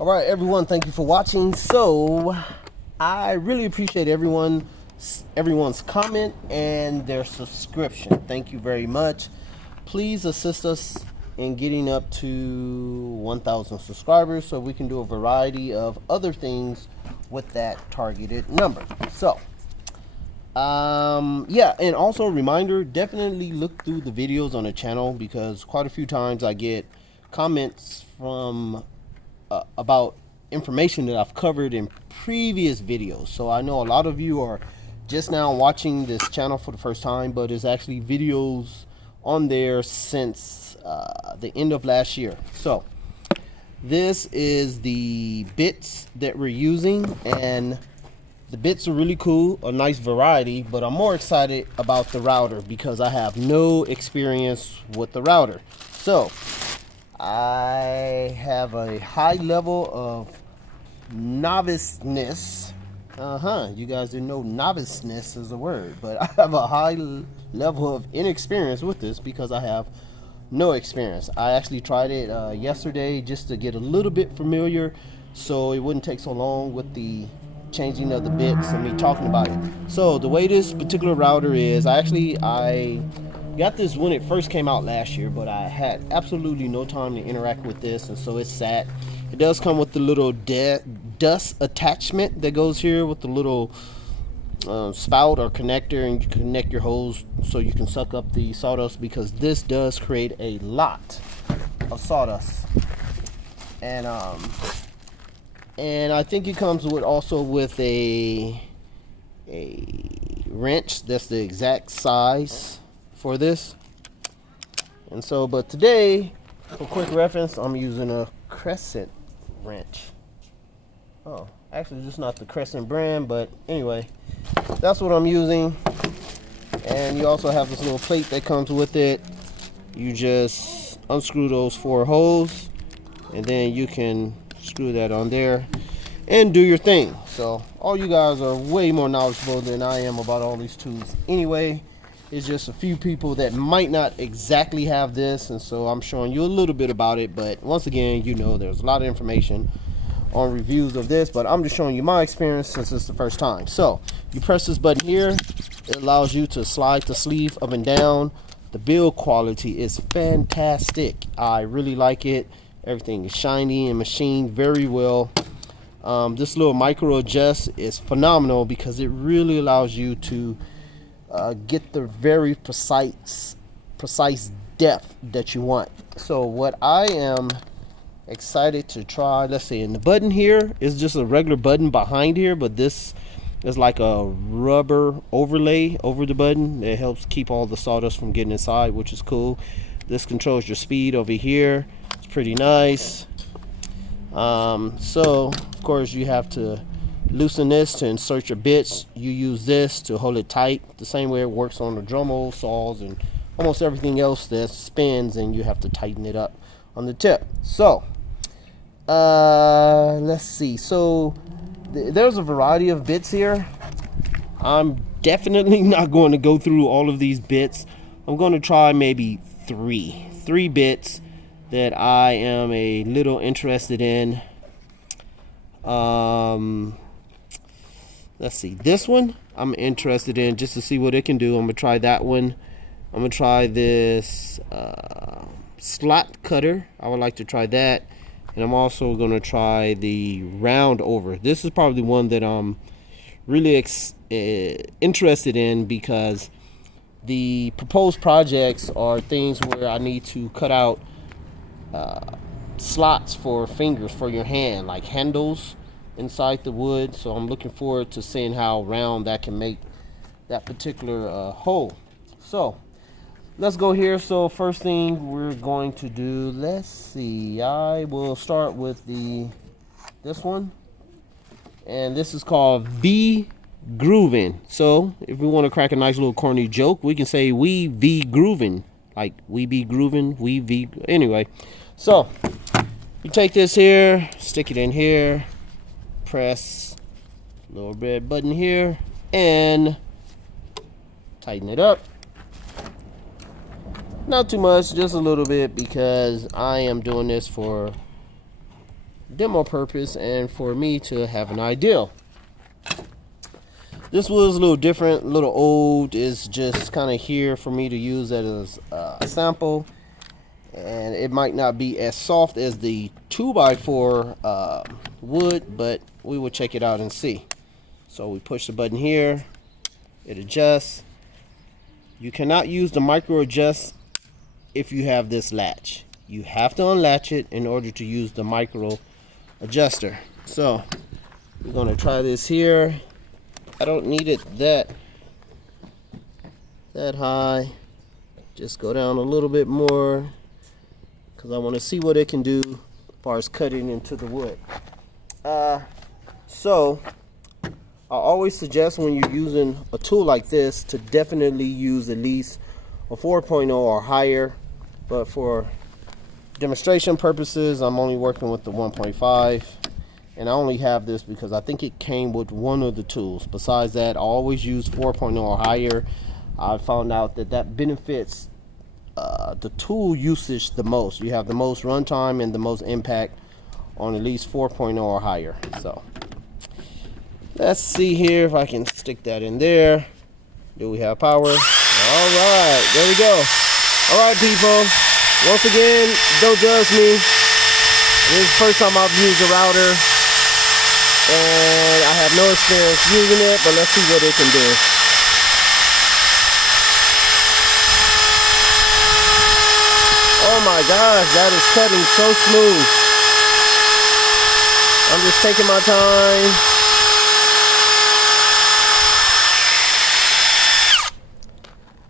All right, everyone, thank you for watching. So I really appreciate everyone's comment and their subscription. Thank you very much. Please assist us in getting up to 1,000 subscribers so we can do a variety of other things with that targeted number. So yeah, and also a reminder, definitely look through the videos on the channel, because quite a few times I get comments from about information that I've covered in previous videos. So I know a lot of you are just now watching this channel for the first time, but there's actually videos on there since the end of last year. So this is the bits that we're using, and the bits are really cool, a nice variety, but I'm more excited about the router because I have no experience with the router. So I have a high level of noviceness. You guys didn't know noviceness is a word, but I have a high level of inexperience with this because I have no experience. I actually tried it yesterday just to get a little bit familiar so it wouldn't take so long with the changing of the bits and me talking about it. So the way this particular router is, I got this when it first came out last year, but I had absolutely no time to interact with this, and so it's sat. It does come with the little dust attachment that goes here with the little spout or connector, and you connect your hose so you can suck up the sawdust, because this does create a lot of sawdust. And I think it comes with also with a wrench that's the exact size for this. And so, but today, for quick reference, I'm using a Crescent wrench. Oh, actually, just not the Crescent brand, but anyway, that's what I'm using. And you also have this little plate that comes with it. You just unscrew those 4 holes, and then you can screw that on there and do your thing. So all you guys are way more knowledgeable than I am about all these tools anyway. It's just a few people that might not exactly have this, and so I'm showing you a little bit about it. But once again, you know, there's a lot of information on reviews of this, but I'm just showing you my experience since it's the first time. So you press this button here, it allows you to slide the sleeve up and down. The build quality is fantastic. I really like it. Everything is shiny and machined very well. This little micro adjust is phenomenal because it really allows you to get the very precise depth that you want. So what I am excited to try, let's see, and the button here is just a regular button behind here, but this is like a rubber overlay over the button that helps keep all the sawdust from getting inside, which is cool. This controls your speed over here. It's pretty nice. So of course you have to loosen this to insert your bits. You use this to hold it tight, the same way it works on the Dremel saws and almost everything else that spins, and you have to tighten it up on the tip. So let's see. So there's a variety of bits here. I'm definitely not going to go through all of these bits. I'm going to try maybe three bits that I am a little interested in. Let's see, this one I'm interested in just to see what it can do. I'm gonna try that one. I'm gonna try this slot cutter. I would like to try that, and I'm also gonna try the round over. This is probably one that I'm really interested in, because the proposed projects are things where I need to cut out slots for fingers for your hand, like handles inside the wood. So I'm looking forward to seeing how round that can make that particular hole. So let's go here. So first thing we're going to do, let's see, I will start with this one, and this is called V grooving. So if we want to crack a nice little corny joke, we can say we V grooving, like we be grooving, we V. Anyway, so you take this here, stick it in here, press little red button here, and tighten it up. Not too much, just a little bit, because I am doing this for demo purpose and for me to have an idea. This was a little different, a little old. It's just kind of here for me to use as a sample. And it might not be as soft as the 2x4 wood, but we will check it out and see. So we push the button here, it adjusts. You cannot use the micro adjust if you have this latch. You have to unlatch it in order to use the micro adjuster. So we're going to try this here. I don't need it that high. Just go down a little bit more because I want to see what it can do as far as cutting into the wood. So I always suggest when you're using a tool like this to definitely use at least a 4.0 or higher, but for demonstration purposes I'm only working with the 1.5, and I only have this because I think it came with one of the tools. Besides that, I always use 4.0 or higher. I found out that benefits the tool usage the most. You have the most runtime and the most impact on at least 4.0 or higher. So let's see here if I can stick that in there. Do we have power? All right, there we go. All right, people. Once again, don't judge me. This is the first time I've used a router, and I have no experience using it, but let's see what it can do. Oh my gosh, that is cutting so smooth. I'm just taking my time.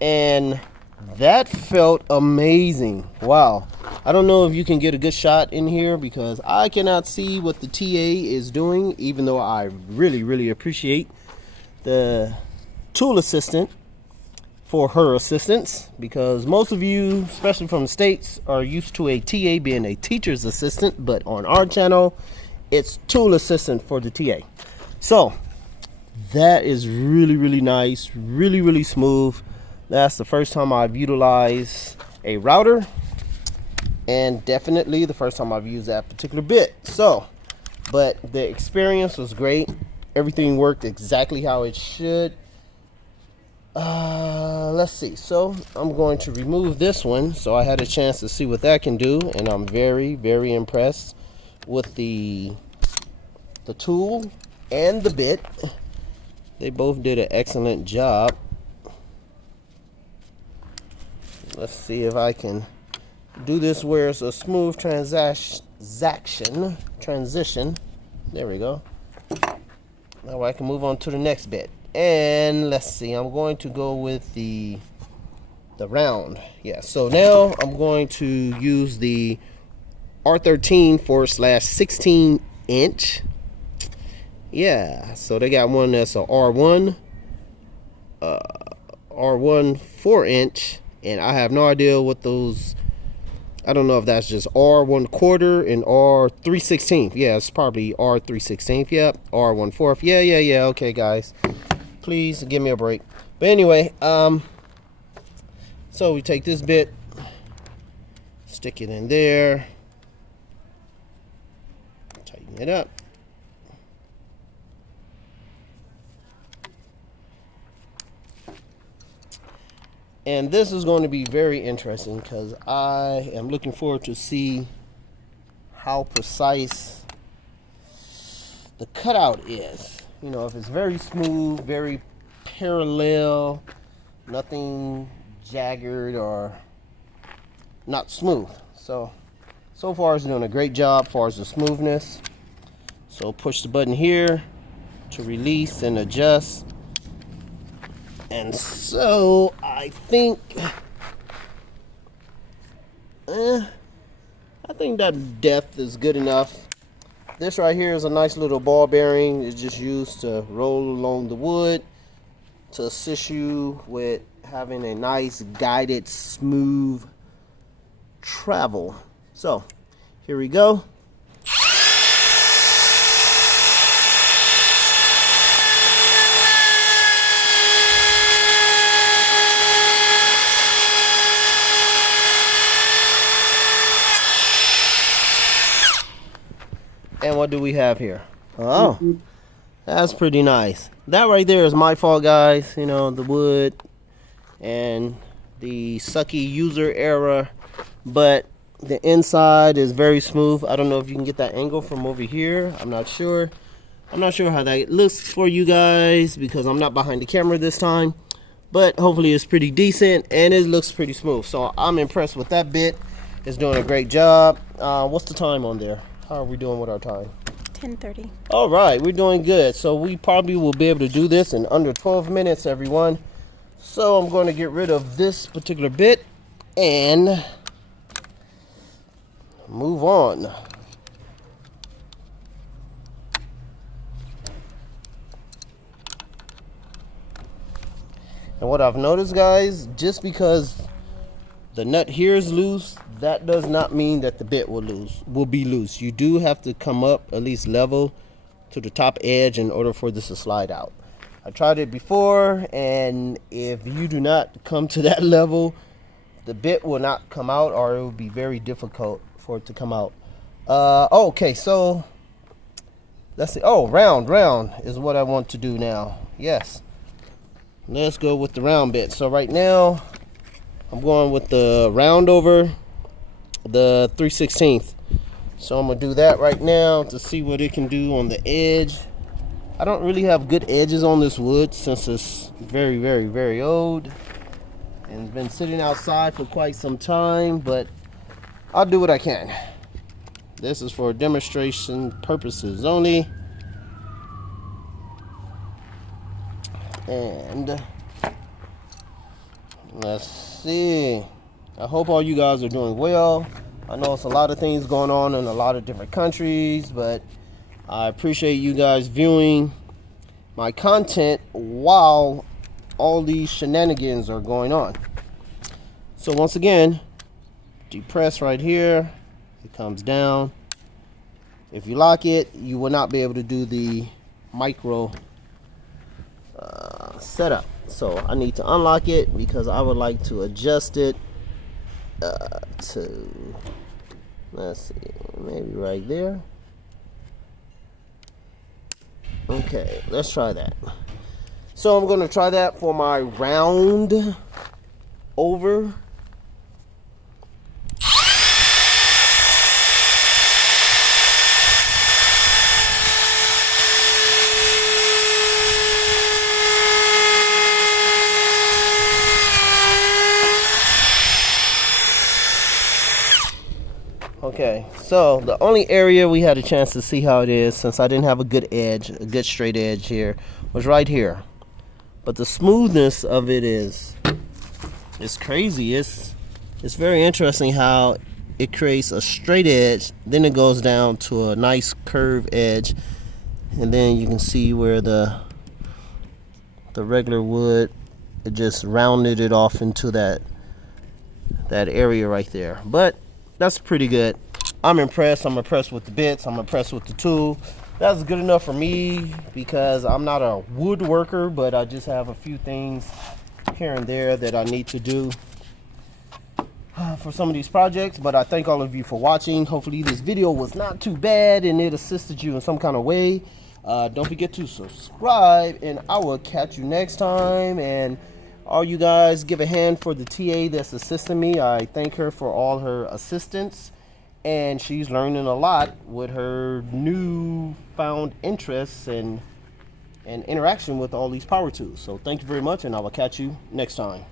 And that felt amazing. Wow. I don't know if you can get a good shot in here because I cannot see what the TA is doing, even though I really appreciate the tool assistant for her assistance, because most of you, especially from the States, are used to a TA being a teacher's assistant, but on our channel it's tool assistant for the TA. So that is really nice, really smooth. That's the first time I've utilized a router, and definitely the first time I've used that particular bit. So, but the experience was great. Everything worked exactly how it should. Let's see. So I'm going to remove this one. So I had a chance to see what that can do, and I'm very impressed with the tool and the bit. They both did an excellent job. Let's see if I can do this where it's a smooth transition. There we go. Now I can move on to the next bit. And let's see, I'm going to go with the round. Yeah, so now I'm going to use the R13/16 inch. Yeah, so they got one that's a R1 4-inch, and I have no idea what those, I don't know if that's just R1/4 and R3/16. Yeah, it's probably R3/16. Yep, R1/4. Yeah. Okay, guys, please give me a break. But anyway, so we take this bit, stick it in there, tighten it up. And this is going to be very interesting because I am looking forward to see how precise the cutout is. You know, if it's very smooth, very parallel, nothing jagged or not smooth. So far it's doing a great job as far as the smoothness. So push the button here to release and adjust. And so I think that depth is good enough. This right here is a nice little ball bearing. It's just used to roll along the wood to assist you with having a nice guided smooth travel. So here we go. And what do we have here? Oh, that's pretty nice. That right there is my fault, guys. You know, the wood and the sucky user error, but the inside is very smooth. I don't know if you can get that angle from over here. I'm not sure how that looks for you guys because I'm not behind the camera this time, but hopefully it's pretty decent and it looks pretty smooth. So I'm impressed with that bit. It's doing a great job. What's the time on there? How are we doing with our time? 10:30. All right, we're doing good. So we probably will be able to do this in under 12 minutes, everyone. So I'm going to get rid of this particular bit and move on. And what I've noticed, guys, just because the nut here is loose, that does not mean that the bit will be loose. You do have to come up at least level to the top edge in order for this to slide out. I tried it before, and if you do not come to that level, the bit will not come out, or it will be very difficult for it to come out. Okay, so let's see. Oh, round is what I want to do now. Yes, let's go with the round bit. So right now I'm going with the round over the 3/16. So I'm gonna do that right now to see what it can do on the edge. I don't really have good edges on this wood since it's very old and it's been sitting outside for quite some time, but I'll do what I can. This is for demonstration purposes only. And let's see. I hope all you guys are doing well. I know it's a lot of things going on in a lot of different countries, but I appreciate you guys viewing my content while all these shenanigans are going on. So once again, depress right here, it comes down. If you lock it, you will not be able to do the micro setup. So I need to unlock it because I would like to adjust it to, let's see, maybe right there. Okay, let's try that. So I'm going to try that for my round over. Okay, so the only area we had a chance to see how it is, since I didn't have a good edge, a good straight edge here, was right here. But the smoothness of it is crazy. It's very interesting how it creates a straight edge, then it goes down to a nice curved edge, and then you can see where the regular wood, it just rounded it off into that area right there. But that's pretty good. I'm impressed. I'm impressed with the bits. I'm impressed with the tool. That's good enough for me because I'm not a woodworker, but I just have a few things here and there that I need to do for some of these projects. But I thank all of you for watching. Hopefully this video was not too bad and it assisted you in some kind of way. Don't forget to subscribe, and I will catch you next time. And all you guys, give a hand for the TA that's assisting me. I thank her for all her assistance, and she's learning a lot with her newfound interests and interaction with all these power tools. So thank you very much, and I will catch you next time.